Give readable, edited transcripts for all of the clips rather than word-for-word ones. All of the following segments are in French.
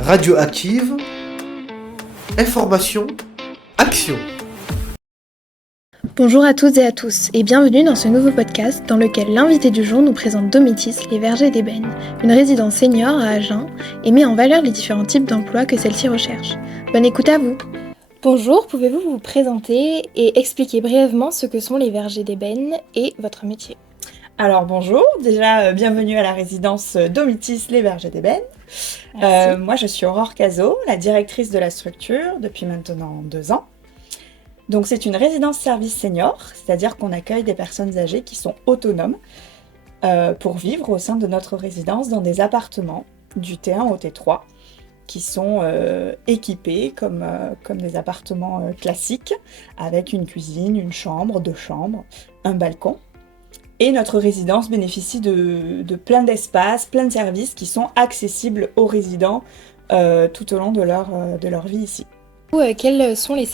Radioactive, information, action. Bonjour à toutes et à tous et bienvenue dans ce nouveau podcast dans lequel l'invité du jour nous présente Domitis, les Vergers d'Ébène, une résidence senior à Agen et met en valeur les différents types d'emplois que celle-ci recherche. Bonne écoute à vous. Bonjour, pouvez-vous vous présenter et expliquer brièvement ce que sont les Vergers d'Ébène et votre métier ? Alors bonjour, déjà bienvenue à la résidence Domitis, les Vergers d'Ébène. Moi je suis Aurore Cazot, la directrice de la structure depuis maintenant 2 ans. Donc c'est une résidence service senior, c'est-à-dire qu'on accueille des personnes âgées qui sont autonomes pour vivre au sein de notre résidence dans des appartements du T1 au T3 qui sont équipés comme des appartements classiques avec une cuisine, une chambre, 2 chambres, un balcon. Et notre résidence bénéficie de plein d'espaces, plein de services qui sont accessibles aux résidents tout au long de leur vie ici. Quels sont les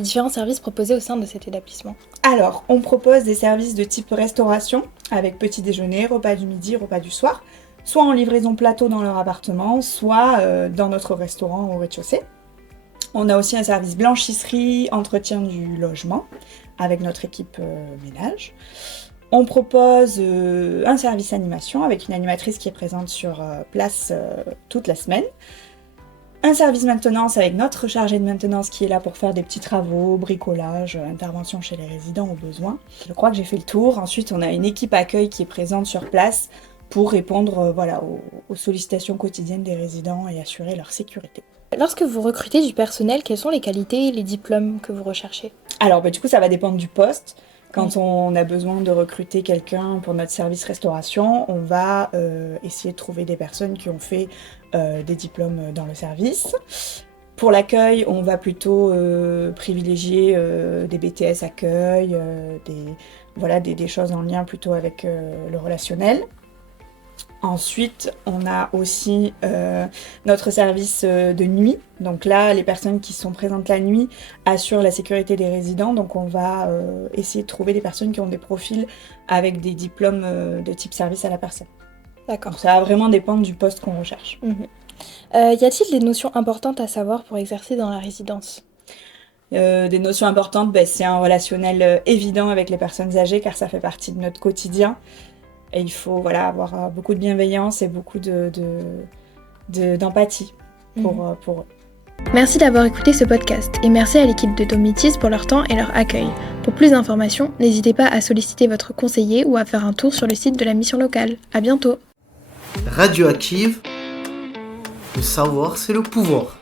différents services proposés au sein de cet établissement ? Alors, on propose des services de type restauration, avec petit déjeuner, repas du midi, repas du soir, soit en livraison plateau dans leur appartement, soit dans notre restaurant au rez-de-chaussée. On a aussi un service blanchisserie, entretien du logement, avec notre équipe ménage. On propose un service animation, avec une animatrice qui est présente sur place toute la semaine. Un service maintenance avec notre chargé de maintenance qui est là pour faire des petits travaux, bricolage, intervention chez les résidents au besoin. Je crois que j'ai fait le tour. Ensuite, on a une équipe accueil qui est présente sur place pour répondre aux sollicitations quotidiennes des résidents et assurer leur sécurité. Lorsque vous recrutez du personnel, quelles sont les qualités et les diplômes que vous recherchez ? Alors, du coup, ça va dépendre du poste. Quand on a besoin de recruter quelqu'un pour notre service restauration, on va essayer de trouver des personnes qui ont fait des diplômes dans le service. Pour l'accueil, on va plutôt privilégier des BTS accueil, des choses en lien plutôt avec le relationnel. Ensuite, on a aussi notre service de nuit. Donc là, les personnes qui sont présentes la nuit assurent la sécurité des résidents. Donc on va essayer de trouver des personnes qui ont des profils avec des diplômes de type service à la personne. D'accord. Donc ça va vraiment dépendre du poste qu'on recherche. Y a-t-il des notions importantes à savoir pour exercer dans la résidence ? Des notions importantes, c'est un relationnel évident avec les personnes âgées car ça fait partie de notre quotidien. Et il faut avoir beaucoup de bienveillance et beaucoup d'empathie pour eux. Merci d'avoir écouté ce podcast et merci à l'équipe de Domitis pour leur temps et leur accueil. Pour plus d'informations, n'hésitez pas à solliciter votre conseiller ou à faire un tour sur le site de la mission locale. À bientôt. Radioactive, le savoir c'est le pouvoir.